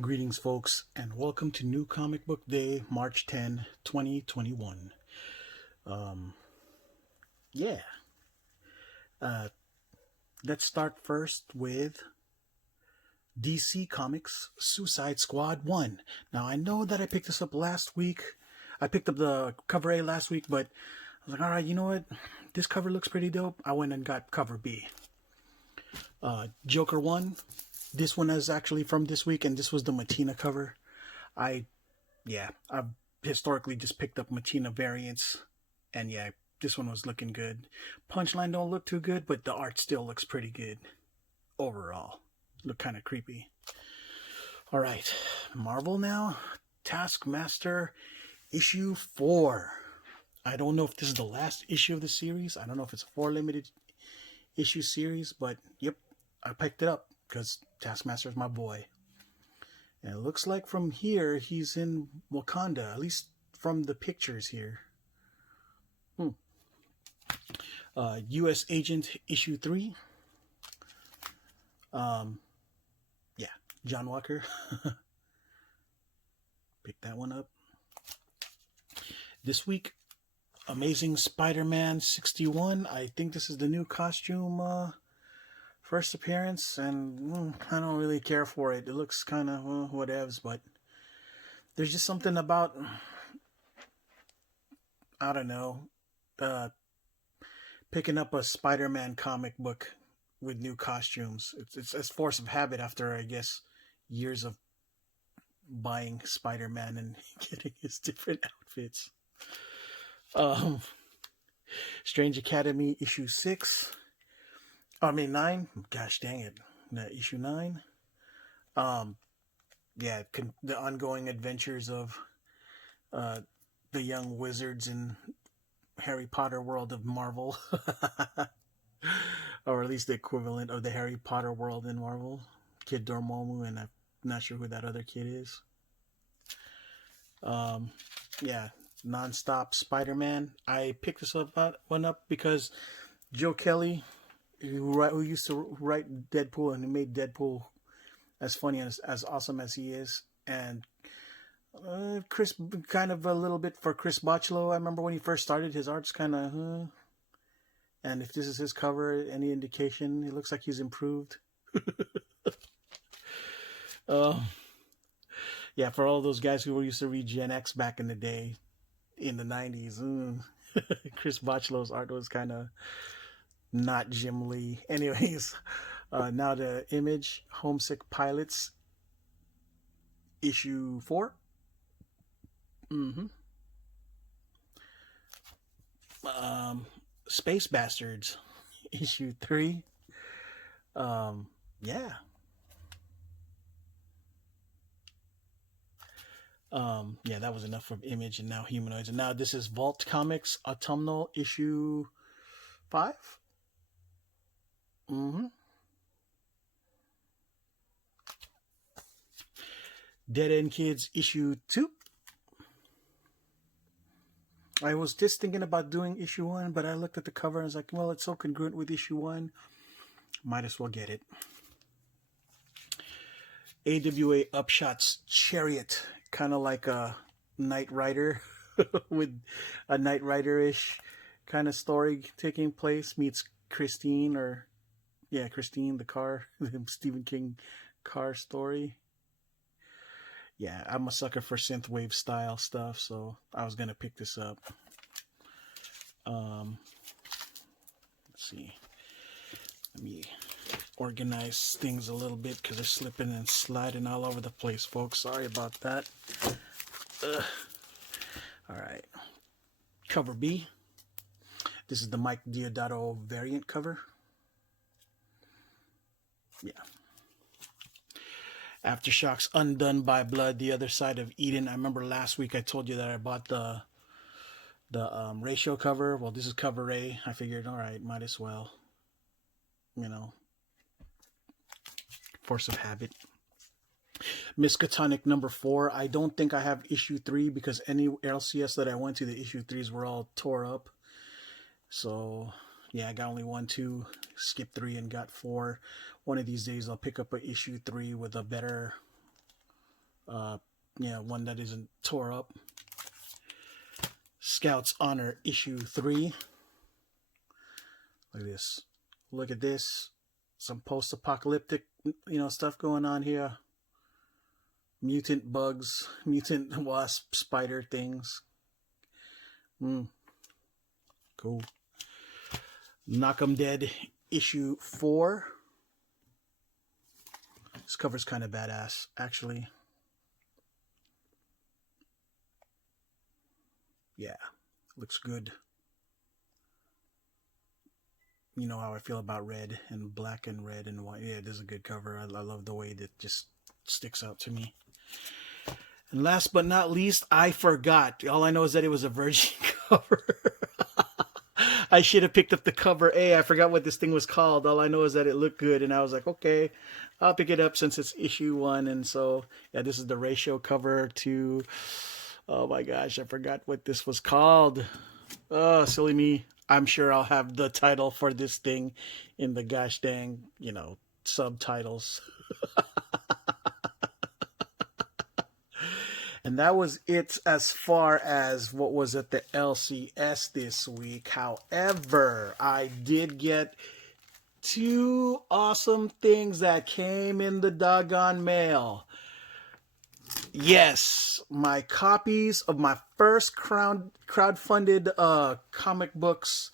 Greetings, folks, and welcome to New Comic Book Day, March 10, 2021. Um, yeah, uh, let's start first with DC Comics Suicide Squad 1. Now, I know that I picked this up last week. I picked up the cover A last week, but I was like, alright, you know what? This cover looks pretty dope. I went and got cover B. Joker 1. This one is actually from this week, and this was the Matina cover. I've historically just picked up Matina variants, and yeah, this one was looking good. Punchline don't look too good, but the art still looks pretty good overall. Look kind of creepy. All right, Marvel now. Taskmaster issue 4. I don't know if this is the last issue of the series. I don't know if it's a 4 limited issue series, but yep, I picked it up because Taskmaster is my boy. And it looks like from here he's in Wakanda, at least from the pictures here. U.S. Agent issue 3. Yeah, John Walker. Pick that one up. This week, Amazing Spider-Man 61. I think this is the new costume first appearance, and I don't really care for it. It looks kind of whatevs, but there's just something about, I don't know, picking up a Spider-Man comic book with new costumes. It's a force of habit after, I guess, years of buying Spider-Man and getting his different outfits. Strange Academy issue 9. Gosh dang it. Issue 9. The ongoing adventures of the young wizards in Harry Potter world of Marvel. Or at least the equivalent of the Harry Potter world in Marvel. Kid Dormammu, and I'm not sure who that other kid is. Non-stop Spider-Man. I picked this one up because Joe Kelly, who used to write Deadpool, and he made Deadpool as funny and as awesome as he is, and Chris, kind of a little bit for Chris Bachalo. I remember when he first started, his art's kind of, and if this is his cover, any indication, it looks like he's improved. Yeah, for all those guys who used to read Gen X back in the day, in the 90s, Chris Bachalo's art was kind of not Jim Lee. Anyways, now the Image Homesick Pilots issue 4. Space Bastards issue 3. Yeah. That was enough from Image, and now Humanoids. And now this is Vault Comics Autumnal issue 5. Dead End Kids issue 2. I was just thinking about doing issue 1, but I looked at the cover and was like, well, it's so congruent with issue 1. Might as well get it. AWA Upshot's Chariot. Kind of like a Knight Rider with a Knight Rider-ish kind of story taking place, meets Christine, Christine, the car, the Stephen King car story. Yeah, I'm a sucker for synthwave style stuff, so I was gonna pick this up. Let's see. Let me organize things a little bit because they're slipping and sliding all over the place, folks. Sorry about that. All right. Cover B. This is the Mike Deodato variant cover. Yeah. Aftershocks Undone by Blood, The Other Side of Eden. I remember last week I told you that I bought the ratio cover. Well, this is cover A. I figured, all right, might as well. Force of habit. Miskatonic number 4. I don't think I have issue 3 because any LCS that I went to, the issue 3s were all tore up. So yeah, I got only 1, 2, skipped 3 and got 4. One of these days I'll pick up an issue 3 with a better Yeah, one that isn't tore up. Scouts Honor issue 3. Look at this. Look at this. Some post-apocalyptic, stuff going on here. Mutant bugs, mutant wasp, spider things. Cool. Knock 'em Dead issue 4. This cover's kind of badass, actually. Yeah, looks good. You know how I feel about red and black and red and white. Yeah, this is a good cover. I love the way that just sticks out to me. And last but not least, I forgot. All I know is that it was a Virgin cover. I should have picked up the cover A. I forgot what this thing was called. All I know is that it looked good, and I was like, okay, I'll pick it up since it's issue 1. And so, yeah, this is the ratio cover to... Oh my gosh, I forgot what this was called. Oh, silly me. I'm sure I'll have the title for this thing in the gosh dang, subtitles. And that was it as far as what was at the LCS this week. However, I did get 2 awesome things that came in the doggone mail. Yes, my copies of my first crowdfunded comic books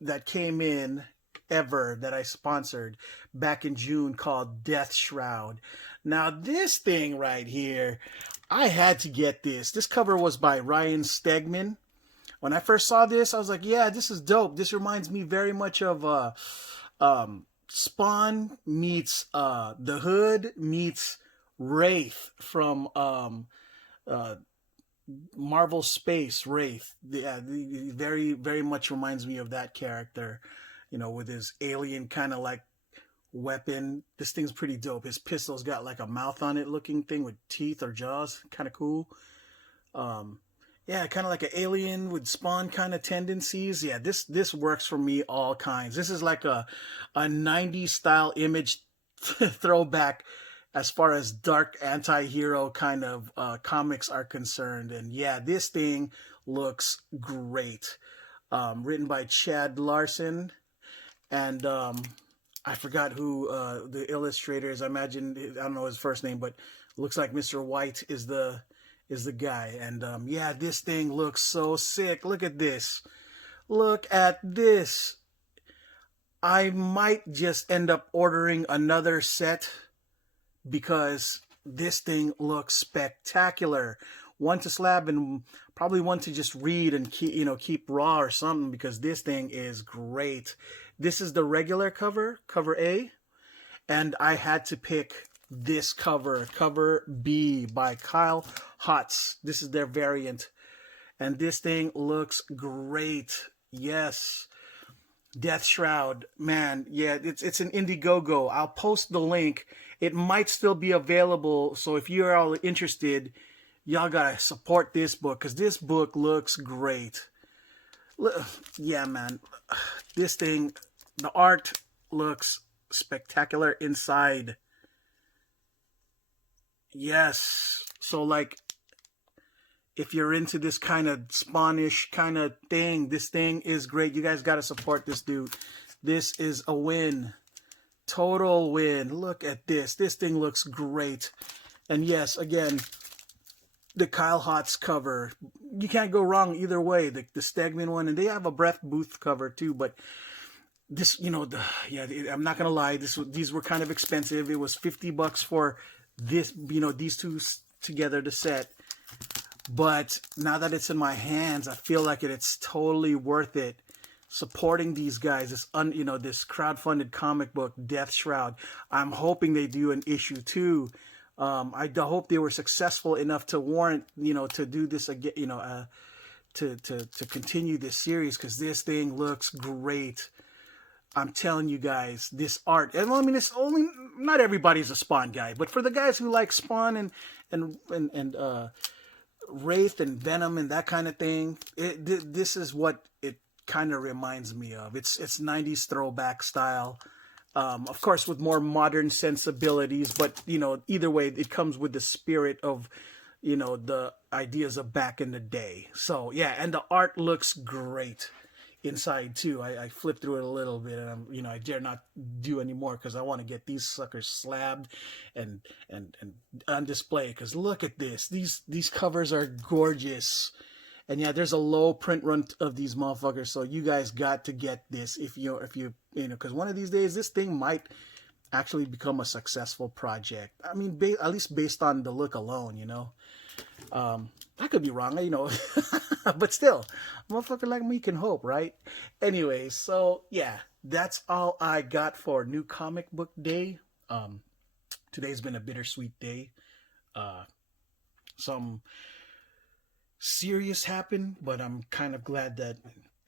that came in ever that I sponsored back in June, called Death Shroud. Now this thing right here, I had to get this. This cover was by Ryan Stegman. When I first saw this, I was like, yeah, this is dope. This reminds me very much of Spawn meets The Hood meets Wraith from Marvel Space. Wraith, very, very much reminds me of that character, with his alien kind of like weapon. This thing's pretty dope. His pistol's got like a mouth on it looking thing with teeth or jaws, kind of cool. Yeah, kind of like an alien with Spawn kind of tendencies. Yeah, this works for me all kinds. This is like a 90s style image throwback as far as dark anti-hero kind of comics are concerned. And yeah, this thing looks great. Written by Chad Larson. And I forgot who the illustrator is. I imagine, I don't know his first name, but looks like Mr. White is the guy. And yeah, this thing looks so sick. Look at this. Look at this. I might just end up ordering another set because this thing looks spectacular. One to slab and probably one to just read and keep raw or something, because this thing is great. This is the regular cover, cover A, and I had to pick this cover, cover B by Kyle Hotz. This is their variant, and this thing looks great. Yes. Death Shroud, man, yeah, it's an Indiegogo. I'll post the link. It might still be available, so if you're all interested, y'all gotta support this book, because this book looks great. Yeah, man, this thing, the art looks spectacular inside. Yes, so like, if you're into this kind of Spawnish kind of thing, this thing is great. You guys got to support this dude. This is a win. Total win. Look at this. This thing looks great. And yes, again, the Kyle Hotz cover. You can't go wrong either way. The Stegman one. And they have a Breath Booth cover too. But this, I'm not going to lie. These were kind of expensive. It was $50 for this, these two together to set. But now that it's in my hands, I feel like it's totally worth it. Supporting these guys, this crowdfunded comic book, Death Shroud. I'm hoping they do an issue 2. I hope they were successful enough to warrant, to do this again, to continue this series, because this thing looks great. I'm telling you guys, this art. And I mean, it's only not everybody's a Spawn guy, but for the guys who like Spawn and Wraith and Venom and that kind of thing, this is what it kind of reminds me of. It's 90s throwback style. Of course, with more modern sensibilities, but you know, either way, it comes with the spirit of, you know, the ideas of back in the day. So yeah, and the art looks great inside too. I flipped through it a little bit, and you know, I dare not do anymore because I want to get these suckers slabbed and and on display. Because look at this; these covers are gorgeous. And yeah, there's a low print run of these motherfuckers, so you guys got to get this if you know, because one of these days this thing might actually become a successful project. I mean, at least based on the look alone, you know. I could be wrong, you know, but still, motherfucker like me can hope, right? Anyway, so yeah, that's all I got for New Comic Book Day. Today's been a bittersweet day. Uh, some serious happened, but I'm kind of glad that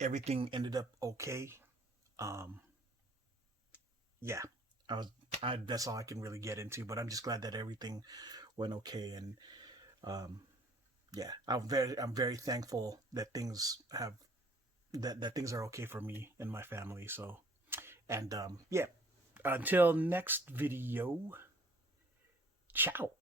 everything ended up okay. Um, yeah, I was. That's all I can really get into. But I'm just glad that everything went okay, and um, yeah, I'm very thankful that things have that things are okay for me and my family. So, and yeah, until next video, ciao.